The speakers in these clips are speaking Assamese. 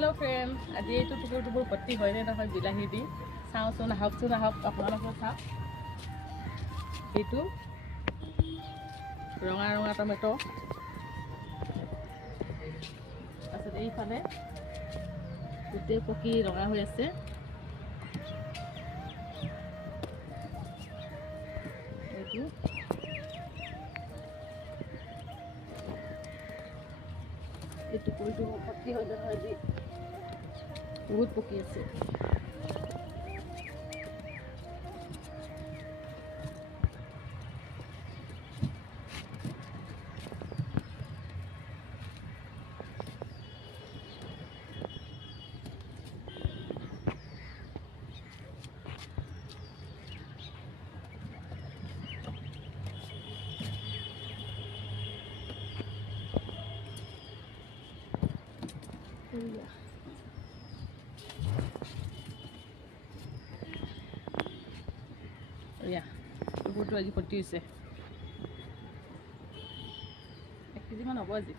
হেল্ল' ফ্ৰেণ্ড, আজি এইটো টুকুৰ ভৰ্তি হয়নে নহয় বিলাহী দি চাওঁচোন, আহক আপোনালোকে চাওক। এইটো ৰঙা ৰঙা টমেটো, তাৰপিছত এইফালে গোটেই পকি ৰঙা হৈ আছে। এইটো এইটো কৰিটো পকি হৈ নহয় আজি বহুত পকি আছে। টুকুৰটো আজি ভৰ্তি হৈছে, 1 কেজিমান হ'ব আজি।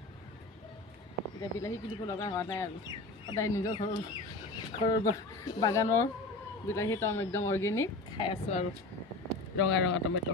এতিয়া বিলাহী কিনিব লগা হোৱা নাই আৰু, সদায় নিজৰ ঘৰৰ বাগানৰ বিলাহীটো একদম অৰ্গেনিক খাই আছোঁ আৰু ৰঙা ৰঙা টমেটো।